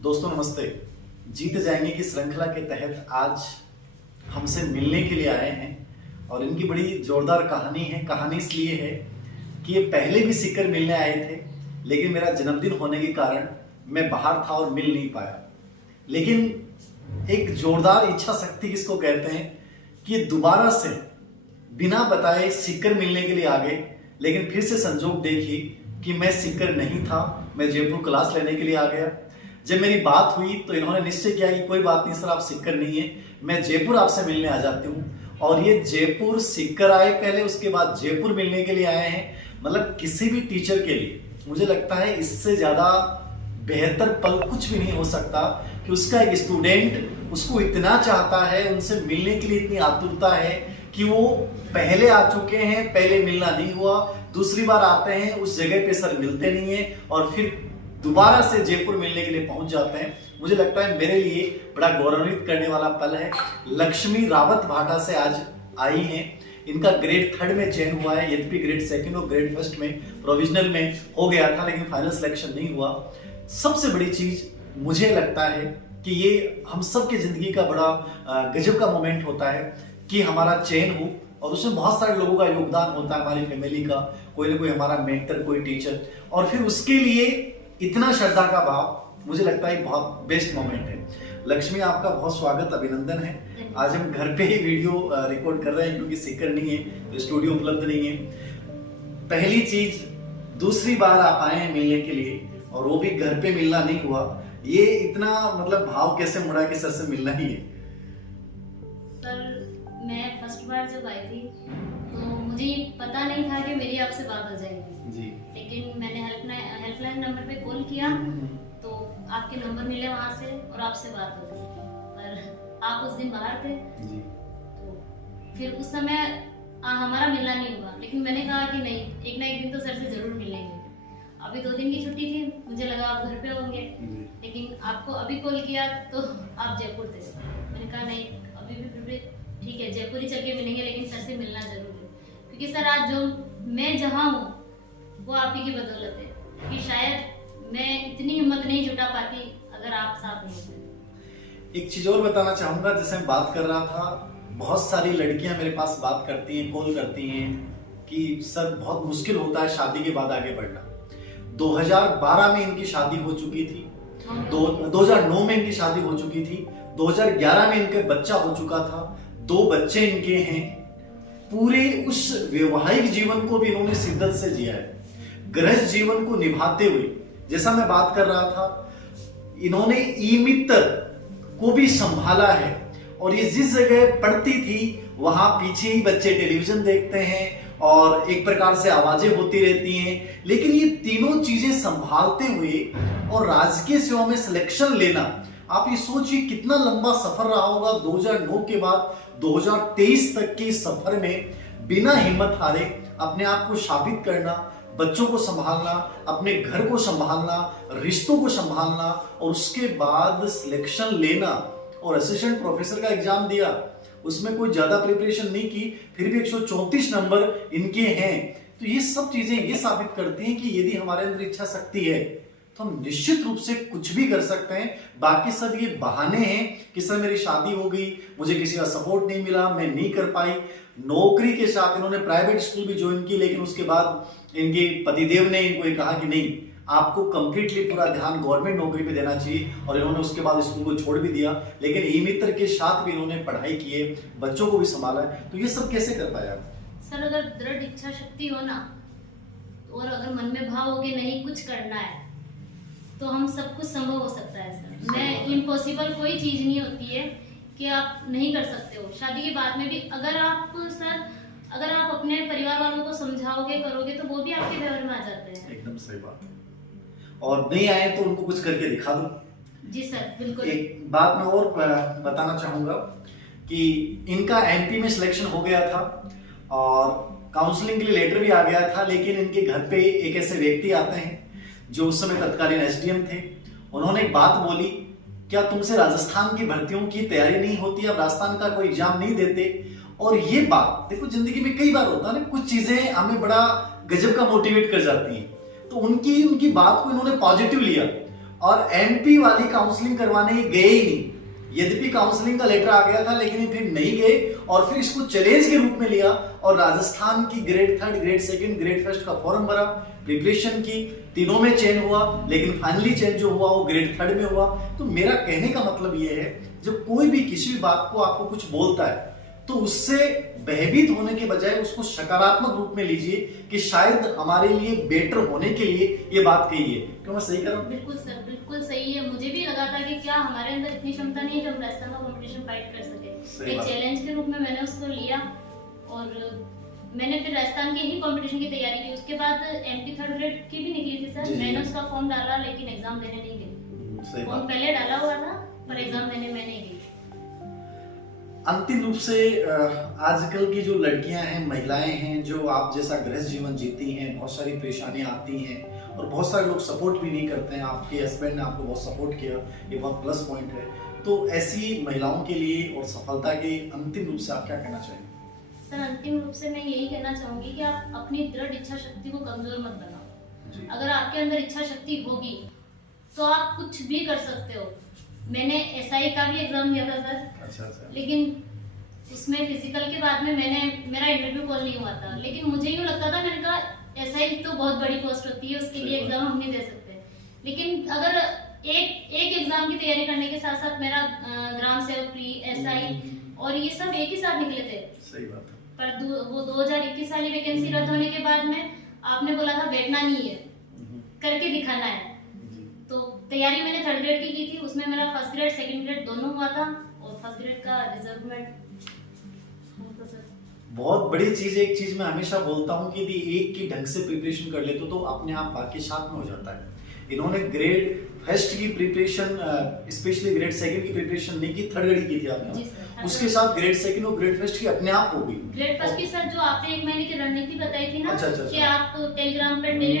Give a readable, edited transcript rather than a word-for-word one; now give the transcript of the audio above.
दोस्तों नमस्ते। जीत जाएंगे की श्रृंखला के तहत आज हमसे मिलने के लिए आए हैं और इनकी बड़ी जोरदार कहानी है। कहानी इसलिए है कि ये पहले भी सीकर मिलने आए थे, लेकिन मेरा जन्मदिन होने के कारण मैं बाहर था और मिल नहीं पाया। लेकिन एक जोरदार इच्छा शक्ति किसको कहते हैं कि दोबारा से बिना बताए सीकर मिलने के लिए आ गए। लेकिन फिर से संजोग देखी कि मैं सीकर नहीं था, मैं जयपुर क्लास लेने के लिए आ गया। जब मेरी बात हुई तो इन्होंने निश्चय किया कि कोई बात नहीं सर, आप सीकर नहीं है, मैं जयपुर आपसे मिलने आ जाती हूँ। और ये जयपुर सीकर आए पहले, उसके बाद जयपुर मिलने के लिए आए हैं। मतलब किसी भी टीचर के लिए मुझे लगता है इससे ज्यादा बेहतर पल कुछ भी नहीं हो सकता कि उसका एक स्टूडेंट उसको इतना चाहता है, उनसे मिलने के लिए इतनी आतुरता है कि वो पहले आ चुके हैं, पहले मिलना नहीं हुआ, दूसरी बार आते हैं, उस जगह पे सर मिलते नहीं है और फिर दोबारा से जयपुर मिलने के लिए पहुंच जाते हैं। मुझे लगता है मेरे लिए बड़ा गौरवान्वित करने वाला पल है। लक्ष्मी रावत भाटा से आज आई हैं। इनका ग्रेड 3 में चयन हुआ है, यद्यपि ग्रेड 2 और ग्रेड 1 में प्रोविजनल में हो गया था, लेकिन फाइनल सिलेक्शन नहीं हुआ। सबसे बड़ी चीज मुझे लगता है कि ये हम सब की जिंदगी का बड़ा गजब का मोमेंट होता है कि हमारा चयन हो और उसमें बहुत सारे लोगों का योगदान होता है, हमारी फैमिली का, कोई ना कोई हमारा मेंटर, कोई टीचर, और फिर उसके लिए इतना श्रद्धा का भाव, मुझे लगता है बहुत बेस्ट मोमेंट है। लक्ष्मी, आपका बहुत स्वागत, अभिनंदन है। आज हम घर पे ही वीडियो रिकॉर्ड कर रहे हैं क्योंकि सीकर नहीं है, स्टूडियो उपलब्ध नहीं है। पहली चीज, दूसरी बार आप आए हैं मिलने के लिए और वो भी घर पे मिलना नहीं हुआ, ये इतना मतलब भाव कैसे मुड़ा कि सर से मिलना ही है? सर, मैं फर्स्ट बार जब आई थी तो मुझे पता नहीं था कि मेरी आपसे बात हो जाएगी जी। लेकिन मैंने हेल्पलाइन नंबर पे कॉल किया तो आपके नंबर मिले वहाँ से और आपसे बात हो गई। पर आप उस दिन बाहर थे जी। तो फिर उस समय हमारा मिलना नहीं हुआ, लेकिन मैंने कहा कि नहीं, एक ना एक दिन तो सर से जरूर मिलेंगे। अभी 2 दिन की छुट्टी थी, मुझे लगा आप घर पे होंगे, लेकिन आपको अभी कॉल किया तो आप जयपुर थे। मैंने कहा नहीं, अभी भी ठीक है, जयपुर ही चल के मिलेंगे, लेकिन सर से मिलना जरूर है। क्योंकि सर आज जो मैं जहाँ हूँ वो आप ही की बदौलत है, कि शायद मैं इतनी हिम्मत नहीं जुटा पाती अगर आप साथ नहीं होते। एक चीज और बताना चाहूंगा, जैसे मैं बात कर रहा था, बहुत सारी लड़कियां मेरे पास बात करती हैं, कॉल करती हैं कि सर बहुत मुश्किल होता है शादी के बाद आगे बढ़ना। 2012 में इनकी शादी हो चुकी थी, 2009 में इनकी शादी हो चुकी थी, 2011 में इनके बच्चा हो चुका था, 2 बच्चे इनके हैं। पूरे उस वैवाहिक जीवन को भी इन्होंने शिद्दत से जिया है, गृहस्थ जीवन को निभाते हुए। जैसा मैं बात कर रहा था, इन्होंने ई मित्र को भी संभाला है और ये जिस जगह पढ़ती थी वहां पीछे ही बच्चे टेलीविजन देखते हैं और एक प्रकार से आवाजें होती रहती हैं, लेकिन ये तीनों चीजें संभालते हुए और राजकीय सेवा में सिलेक्शन लेना, आप ये सोचिए कितना लंबा सफर रहा होगा। 2009 के बाद 2023 तक के सफर में बिना हिम्मत हारे अपने आप को साबित करना, बच्चों को संभालना, अपने घर को संभालना, रिश्तों को संभालना और उसके बाद सिलेक्शन लेना और असिस्टेंट प्रोफेसर का एग्जाम दिया। उसमें कोई ज्यादा प्रिपरेशन नहीं की, फिर भी 134 नंबर इनके हैं। तो ये सब चीजें ये साबित करती हैं कि यदि हमारे अंदर इच्छा शक्ति है तो हम निश्चित रूप से कुछ भी कर सकते हैं। बाकी सब ये बहाने हैं कि सर मेरी शादी हो गई, मुझे किसी का सपोर्ट नहीं मिला, मैं नहीं कर पाई। नौकरी के साथ इन्होंने प्राइवेट स्कूल भी ज्वाइन की, लेकिन उसके बाद इनके पतिदेव ने इनको कहा कि नहीं, आपको कंप्लीटली पूरा ध्यान गवर्नमेंट नौकरी पे देना चाहिए, और इन्होंने उसके बाद स्कूल को छोड़ भी दिया। लेकिन ई मित्र के साथ भी इन्होंने पढ़ाई की है, बच्चों को भी संभाला है। तो ये सब कैसे कर पाया सर? अगर दृढ़ इच्छा शक्ति हो ना, और अगर मन में भाव हो कि नहीं कुछ करना है, तो हम सब कुछ संभव हो सकता है सर। मैं इम्पॉसिबल कोई चीज नहीं होती है कि आप नहीं कर सकते हो। शादी के बाद में भी अगर आप अपने परिवार वालों को समझाओगे, करोगे, तो वो भी आपके फेवर में आ जाते हैं। एकदम सही बात है। और नहीं आए तो उनको कुछ करके दिखा दो। जी सर, बिल्कुल। एक बात मैं और बताना चाहूंगा कि इनका एमपी में सिलेक्शन हो गया था और काउंसलिंग के लिए लेटर भी आ गया था, लेकिन इनके घर पे एक ऐसे व्यक्ति आते हैं जो उस समय तत्कालीन एसडीएम थे। उन्होंने एक बात बोली, क्या तुमसे राजस्थान की भर्तियों की तैयारी नहीं होती, अब राजस्थान का कोई एग्जाम नहीं देते? और ये बात देखो, जिंदगी में कई बार होता है ना, कुछ चीजें हमें बड़ा गजब का मोटिवेट कर जाती हैं। तो उनकी बात को इन्होंने पॉजिटिव लिया और एमपी वाली काउंसलिंग करवाने गए ही नहीं। यद्यपि काउंसलिंग का लेटर आ गया था, लेकिन फिर नहीं गए और फिर इसको चैलेंज के रूप में लिया और राजस्थान की ग्रेड 3, ग्रेड 2, ग्रेड 1 का फॉर्म भरा, प्रिपरेशन की, तीनों में चेंज हुआ, लेकिन फाइनली चेंज जो हुआ वो ग्रेड 3 में हुआ। तो मेरा कहने का मतलब ये है, जब कोई भी किसी भी बात को आपको कुछ बोलता है तो उससे भयभीत होने के बजाय उसको सकारात्मक रूप में लीजिए कि शायद हमारे लिए बेटर होने के लिए ये बात कही है। क्यों मैं सही कर रहा हूँ? बिल्कुल सर, बिल्कुल सही है। मुझे भी लगा था कि क्या हमारे अंदर इतनी क्षमता नहीं है कि हम राजस्थान का कंपटीशन फाइट कर सके। एक चैलेंज के रूप में मैंने उसको लिया और मैंने फिर राजस्थान के ही कंपटीशन की तैयारी की। उसके बाद एमपी 3rd ग्रेड की भी निकली थी सर, मैंने उसका फॉर्म डाला लेकिन एग्जाम देने नहीं गई। फॉर्म पहले डाला हुआ था पर एग्जाम देने मैं नहीं गई। अंतिम रूप से आजकल की जो लड़कियां हैं, महिलाएं हैं, जो आप जैसा गृहस्थ जीवन जीती हैं, बहुत सारी परेशानियां आती हैं और बहुत सारे लोग सपोर्ट भी नहीं करते हैं। आपके हस्बैंड ने आपको बहुत सपोर्ट किया, ये बहुत प्लस पॉइंट है। तो ऐसी महिलाओं के लिए और सफलता के अंतिम रूप से आप क्या कहना चाहेंगे? सर, अंतिम रूप से मैं यही कहना चाहूंगी कि आप अपनी दृढ़ इच्छा शक्ति को कमजोर मत बनाओ। अगर आपके अंदर इच्छा शक्ति होगी तो आप कुछ भी कर सकते हो। मैंने एसआई का भी एग्जाम दिया था सर। अच्छा। लेकिन उसमें फिजिकल के बाद में मेरा इंटरव्यू कॉल नहीं हुआ था, लेकिन मुझे यूँ लगता था, मैंने कहा एसआई तो बहुत बड़ी पोस्ट होती है, उसके लिए एग्जाम हम नहीं दे सकते। लेकिन अगर एक एग्जाम की तैयारी करने के साथ साथ मेरा ग्राम सेवक प्री, एसआई और ये सब एक ही साथ निकले थे। सही बात है। पर वो 2021 वाली वैकेंसी रद्द होने के बाद में आपने बोला था बैठना नहीं है, करके दिखाना है। तो तैयारी मैंने 3rd ग्रेड की थी, उसमें मेरा 1st ग्रेड 2nd ग्रेड दोनों हुआ था और 1st ग्रेड का रिजर्वमेंट। बहुत बड़ी चीज, एक चीज मैं हमेशा बोलता हूँ कि यदि एक की ढंग से प्रिपरेशन कर लेते तो अपने आप बाकी साथ में हो जाता है। इन्होंने ग्रेड 1st की प्रिपरेशन, स्पेशली ग्रेड 2 की प्रिपरेशन नहीं की, 3rd ग्रेड की थी आपने, उसके साथ ग्रेड 2 और ग्रेड 1 की अपने आप हो गई। ग्रेड 1 की सर जो आपने 1 महीने की रणनीति बताई थी ना, अच्छा। कि आप टेलीग्राम पर डेली